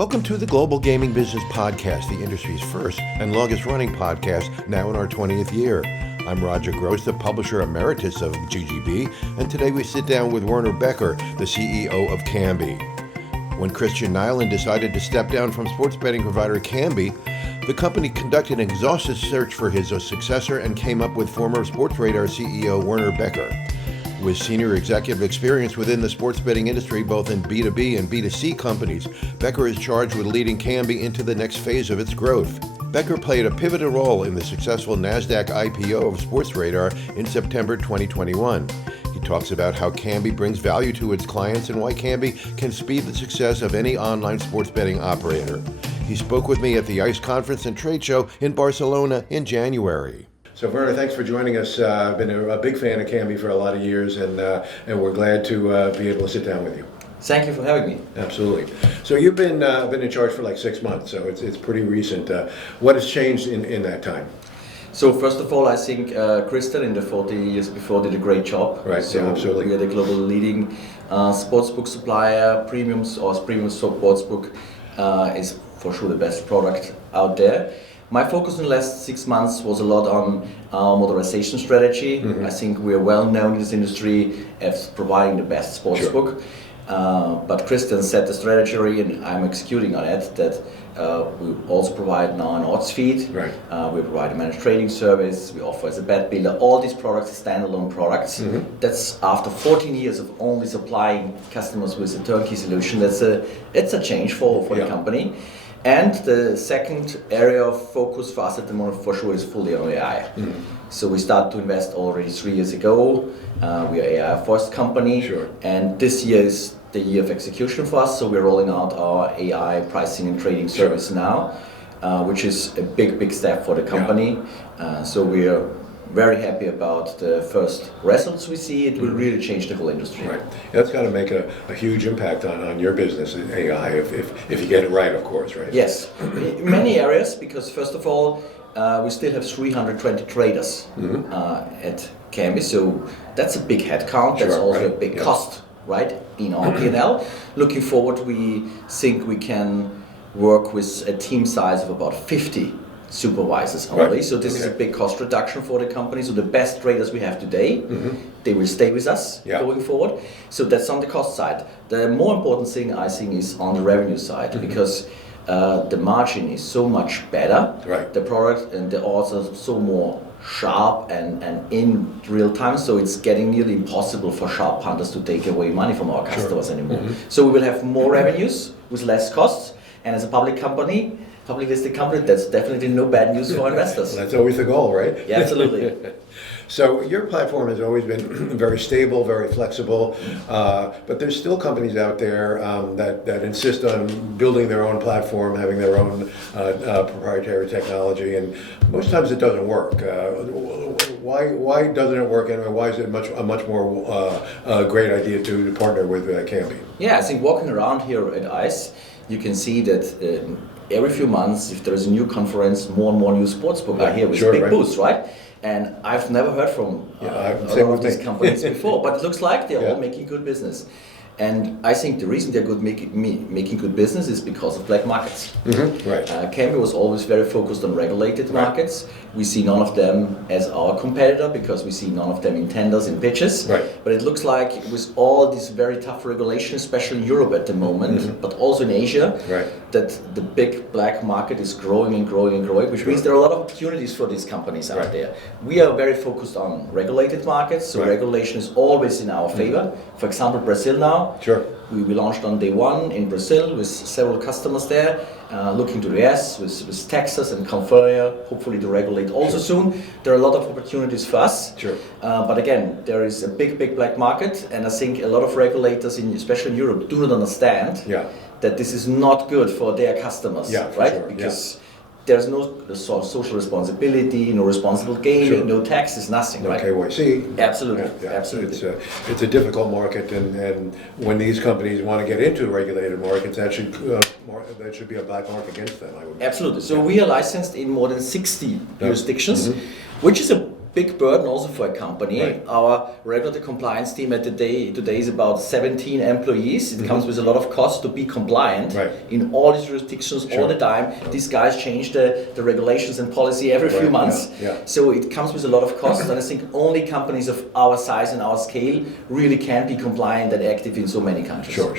Welcome to the Global Gaming Business Podcast, the industry's first and longest running podcast, now in our 20th year. I'm Roger Gros, the publisher emeritus of GGB, and today we sit down with Werner Becher, the CEO of Kambi. When Kristian Nylén decided to step down from sports betting provider Kambi, the company conducted an exhaustive search for his successor and came up with former Sportradar CEO Werner Becher. With senior executive experience within the sports betting industry, both in B2B and B2C companies, Becher is charged with leading Kambi into the next phase of its growth. Becher played a pivotal role in the successful Nasdaq IPO of Sportradar in September 2021. He talks about how Kambi brings value to its clients and why Kambi can speed the success of any online sports betting operator. He spoke with me at the ICE conference and trade show in Barcelona in January. So Werner, thanks for joining us. I've been a big fan of Kambi for a lot of years, and we're glad to be able to sit down with you. Thank you for having me. Absolutely. So you've been in charge for like 6 months, so it's pretty recent. What has changed in that time? So first of all, I think Kristian in the 40 years before did a great job. Right, so yeah, absolutely. We are the global leading sportsbook supplier. Premium sportsbook is for sure the best product out there. My focus in the last 6 months was a lot on our modernization strategy. Mm-hmm. I think we are well known in this industry as providing the best sportsbook. Sure. But Kristian set the strategy and I'm executing on it, that we also provide now an odds feed. Right. We provide a managed trading service. We offer as a bet builder. All these products are standalone products. Mm-hmm. That's after 14 years of only supplying customers with a turnkey solution. It's a change for the company. And the second area of focus for us at the moment for sure is fully on AI. Mm-hmm. So we started to invest already 3 years ago. We are an AI first company. Sure. And this year is the year of execution for us. So we're rolling out our AI pricing and trading service now, which is a big step for the company. Yeah. So we are very happy about the first results we see. It will really change the whole industry. Right. That's got to make a huge impact on your business, AI, if you get it right, of course, right? Yes, in many areas, because first of all, we still have 320 traders at Kambi, so that's a big headcount. That's also a big cost, right, in our P&L. Looking forward, we think we can work with a team size of about 50 supervisors only. Right. So this is a big cost reduction for the company. So the best traders we have today, they will stay with us going forward. So that's on the cost side. The more important thing I think is on the revenue side, because the margin is so much better. Right. The product and the odds are so more sharp and in real time, so it's getting nearly impossible for sharp punters to take away money from our customers anymore. So we will have more revenues with less costs, and as a public listed company, that's definitely no bad news for investors. That's always the goal, right? Yeah, absolutely. So your platform has always been very stable, very flexible, but there's still companies out there that insist on building their own platform, having their own proprietary technology, and most times it doesn't work. Why doesn't it work, and why is it a much more great idea to partner with Kambi? Yeah, I think walking around here at ICE, you can see that every few months, if there is a new conference, more and more new sportsbook are here with big booths, right? And I've never heard from all of these companies before, but it looks like they're all making good business. And I think the reason they're making good business is because of black markets. Mm-hmm. Right. Kambi was always very focused on regulated markets. We see none of them as our competitor because we see none of them in tenders, in pitches. Right. But it looks like with all this very tough regulation, especially in Europe at the moment, but also in Asia, that the big black market is growing and growing and growing, which means there are a lot of opportunities for these companies out there. We are very focused on regulated markets, so regulation is always in our favor. For example, Brazil now. Sure. We launched on day one in Brazil with several customers there, looking to the US with Texas and California, hopefully to regulate also soon. There are a lot of opportunities for us. Sure. But again, there is a big black market, and I think a lot of regulators, especially in Europe, do not understand that this is not good for their customers, right? Sure. Because there's no social responsibility, no responsible gaming, no taxes, nothing, right? KYC. Absolutely, absolutely. It's a difficult market, and when these companies want to get into regulated markets, that should be a black mark against them, I would. Absolutely. So we are licensed in more than 60 jurisdictions, which is a big burden also for a company. Right. Our regulatory compliance team today is about 17 employees. It comes with a lot of cost to be compliant in all these jurisdictions all the time. These guys change the regulations and policy every few months. So it comes with a lot of costs, and I think only companies of our size and our scale really can be compliant and active in so many countries. Sure.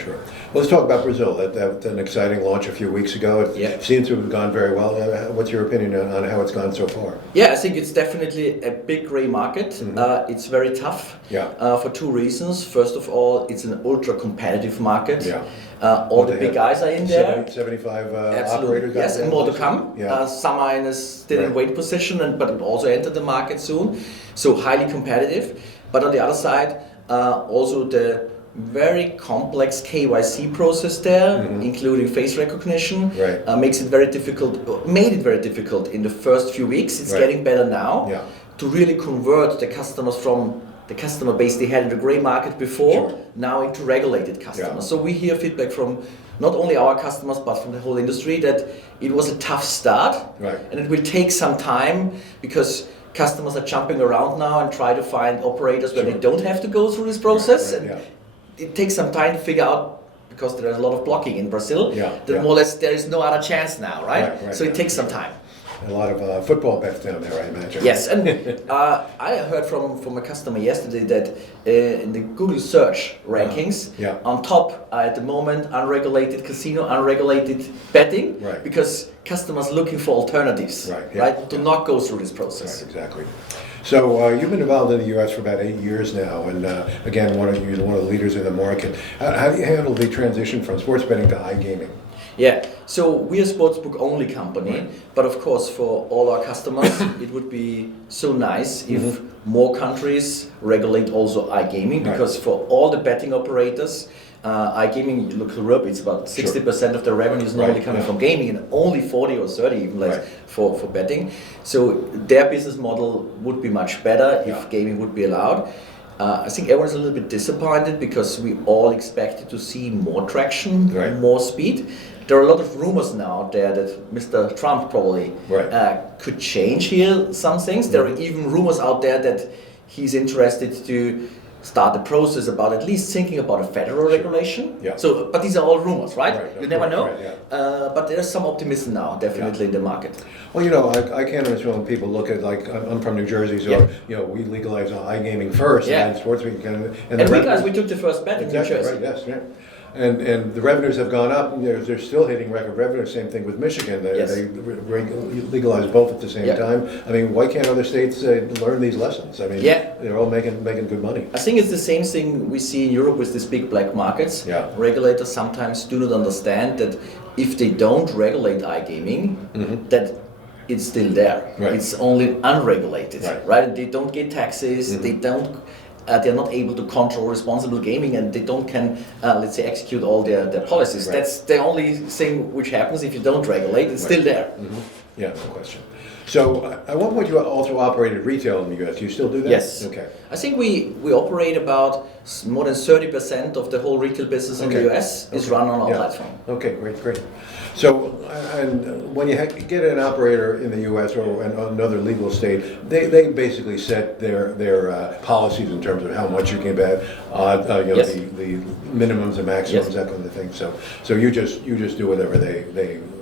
Well, let's talk about Brazil. That's an exciting launch a few weeks ago. It seems to have gone very well. What's your opinion on how it's gone so far? Yeah, I think it's definitely a big gray market. It's very tough for two reasons. First of all, it's an ultra competitive market. All the big guys are in there. 75 operators. Yes, and more to come. Some are still in wait position, but will also enter the market soon. So highly competitive. But on the other side, also the very complex KYC process there, including face recognition, made it very difficult in the first few weeks. It's getting better now to really convert the customers from the customer base they had in the gray market before now into regulated customers. So we hear feedback from not only our customers but from the whole industry that it was a tough start and it will take some time because customers are jumping around now and try to find operators where they don't have to go through this process. It takes some time to figure out, because there is a lot of blocking in Brazil, that more or less there is no other chance now, so it takes some time. A lot of football bets down there, I imagine. Yes, and I heard from a customer yesterday that in the Google search rankings, on top are at the moment unregulated casino, unregulated betting, because customers looking for alternatives, to not go through this process. Exactly. So you've been involved in the U.S. for about 8 years now, and again, you're one of the leaders in the market. How do you handle the transition from sports betting to iGaming? Yeah, so we're a sportsbook only company, but of course for all our customers it would be so nice if more countries regulate also iGaming, because for all the betting operators, iGaming, you look Europe, it's about 60% of the revenues normally coming from gaming, and only 40 or 30 even less for betting. So their business model would be much better if gaming would be allowed. I think everyone's a little bit disappointed because we all expected to see more traction, more speed. There are a lot of rumors now out there that Mr. Trump probably could change here some things. There are even rumors out there that he's interested to start the process about at least thinking about a federal regulation. So, but these are all rumors, you never know. But there's some optimism now, definitely in the market. Well, I can't understand when people look at, like, I'm from New Jersey, so we legalized iGaming first, and then sports weekend. And we guys, we took the first bet in New Jersey. And the revenues have gone up. They're still hitting record revenue. Same thing with Michigan. They legalized both at the same time. I mean, why can't other states learn these lessons? I mean, they're all making good money. I think it's the same thing we see in Europe with these big black markets. Regulators sometimes do not understand that if they don't regulate iGaming, that it's still there. It's only unregulated, They don't get taxes. They don't. They're not able to control responsible gaming, and they can let's say, execute all their policies. That's the only thing which happens if you don't regulate. It's still there. Yeah, no question. So at one point you also operated retail in the U.S. Do you still do that? Yes. Okay. I think we operate about more than 30% of the whole retail business in the U.S. is run on our platform. Okay, great. So, and when you get an operator in the U.S. or another legal state, they basically set their policies in terms of how much you can bet, the minimums and maximums, that kind of thing. So you just do whatever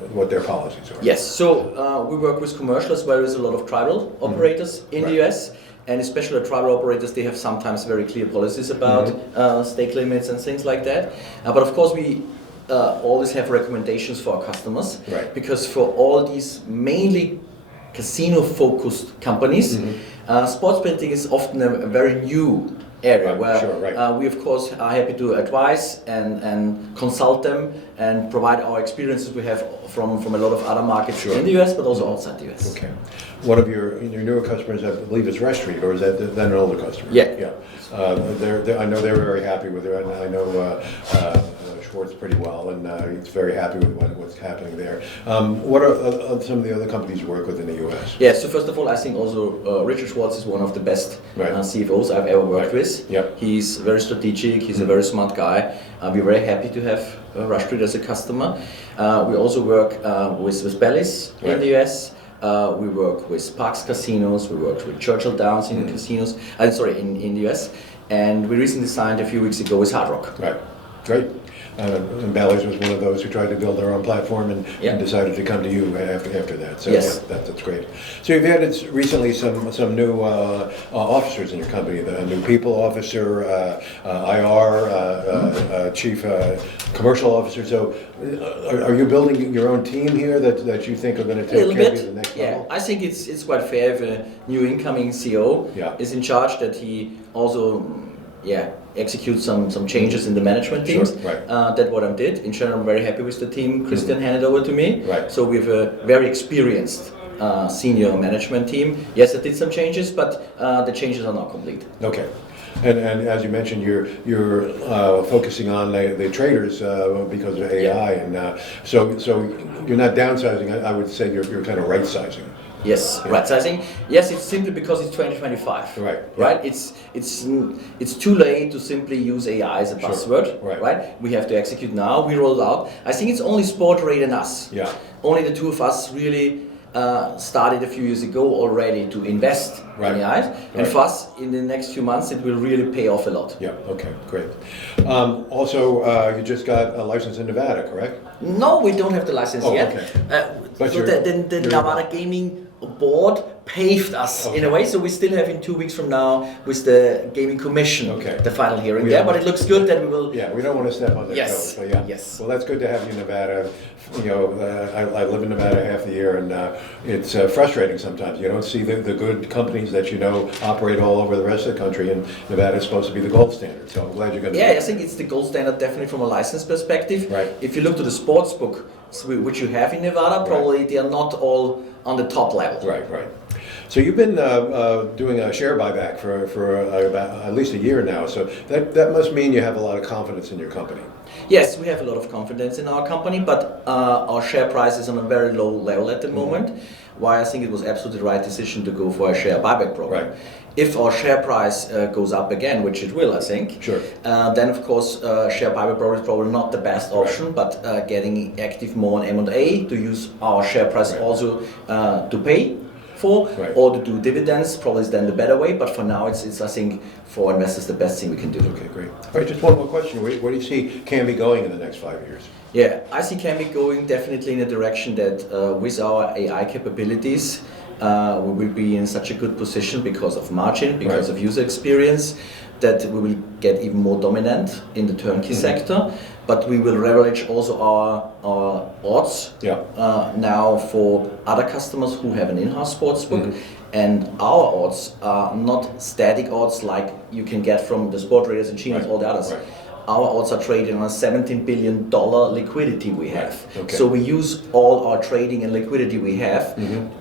what their policies are. Yes. So we work with commercial as well as a lot of tribal operators in the U.S. And especially the tribal operators, they have sometimes very clear policies about stake limits and things like that. But of course, we always have recommendations for our customers, because for all these mainly casino-focused companies, sports betting is often a very new area where we of course are happy to advise and consult them and provide our experiences we have from a lot of other markets in the US, but also outside the US. Okay. One of your newer customers, I believe, is Rush Street, or is that an older customer? Yeah. I know they're very happy with it, and I know Schwartz pretty well, and he's very happy with what's happening there. What are some of the other companies you work with in the U.S.? Yeah, so first of all, I think also Richard Schwartz is one of the best CFOs I've ever worked with. He's very strategic, he's a very smart guy. We're very happy to have Rush Street as a customer. We also work with Bally's in the U.S., We work with Parks Casinos. We work with Churchill Downs in casinos. In the US. And we recently signed a few weeks ago with Hard Rock. Right. Great. And Bally's was one of those who tried to build their own platform and decided to come to you after that. So yes. That's great. So you've added recently some new officers in your company, the new people officer, IR, chief commercial officer. So are you building your own team here that you think are going to take Kambi to the next level? I think it's quite fair if a new incoming CEO is in charge that he also execute some changes in the management teams. Sure, right. That's what I did. In general, I'm very happy with the team. Kristian handed over to me. Right. So we have a very experienced senior management team. Yes, I did some changes, but the changes are not complete. Okay. And as you mentioned, you're focusing on the traders because of AI, and so you're not downsizing. I would say you're kind of right sizing. Yes, right sizing. Yes, it's simply because it's 2025. Right. Right. It's too late to simply use AI as a buzzword. Right. We have to execute now. We roll it out. I think it's only Sportradar and us. Yeah. Only the two of us really started a few years ago already to invest in AI. And for us, in the next few months, it will really pay off a lot. Yeah. Okay. Great. Also, you just got a license in Nevada, correct? No, we don't have the license yet. Okay. So the Nevada Gaming Board paved us in a way, so we still have in 2 weeks from now with the Gaming Commission the final hearing there, but it looks good that we will... Yeah, we don't want to step on their toes. So yes. Well, that's good to have you in Nevada. You know, I live in Nevada half the year, and it's frustrating sometimes. You don't see the good companies that you know operate all over the rest of the country, and Nevada is supposed to be the gold standard. So I'm glad you're going to... Yeah, I think it's the gold standard definitely from a license perspective. Right. If you look to the sports book, which you have in Nevada, probably they are not all on the top level. Right. So you've been doing a share buyback for about at least a year now. So that must mean you have a lot of confidence in your company. Yes, we have a lot of confidence in our company, but our share price is on a very low level at the moment. Why I think it was absolutely the right decision to go for a share buyback program. Right. If our share price goes up again, which it will, I think, then of course share buyback program is probably not the best option, but getting active more on M&A to use our share price also to pay for, or to do dividends probably is then the better way, but for now it's I think for investors the best thing we can do. Okay, great. All right, just one more question. Where do you see Kambi going in the next 5 years? Yeah, I see Kambi going definitely in a direction that with our AI capabilities we will be in such a good position because of margin, because of user experience, that we will get even more dominant in the turnkey sector. But we will leverage also our odds now for other customers who have an in-house sportsbook. And our odds are not static odds like you can get from the Sportradars and Chinos, all the others. Our odds are traded on a $17 billion liquidity we have. So we use all our trading and liquidity we have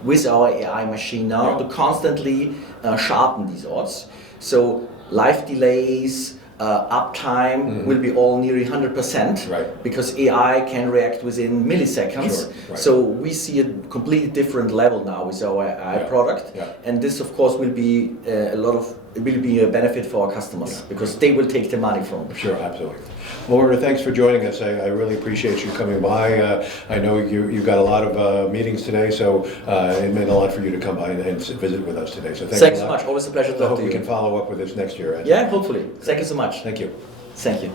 with our AI machine now to constantly sharpen these odds. So live delays, uptime will be all nearly 100% because AI can react within milliseconds. So we see a completely different level now with our AI product, and this of course will be it will be a benefit for our customers because they will take the money from. Sure, absolutely. Well, Werner, thanks for joining us. I really appreciate you coming by. I know you've got a lot of meetings today, so it meant a lot for you to come by and visit with us today. So thanks so much. Always a pleasure to talk to you. I hope we can follow up with this next year. Yeah, hopefully. Thank you so much. Thank you. Thank you.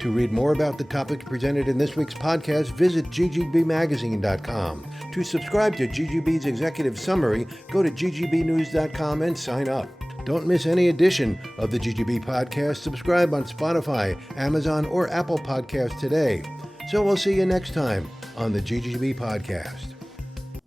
To read more about the topics presented in this week's podcast, visit ggbmagazine.com. To subscribe to GGB's executive summary, go to ggbnews.com and sign up. Don't miss any edition of the GGB podcast. Subscribe on Spotify, Amazon, or Apple Podcasts today. So we'll see you next time on the GGB podcast.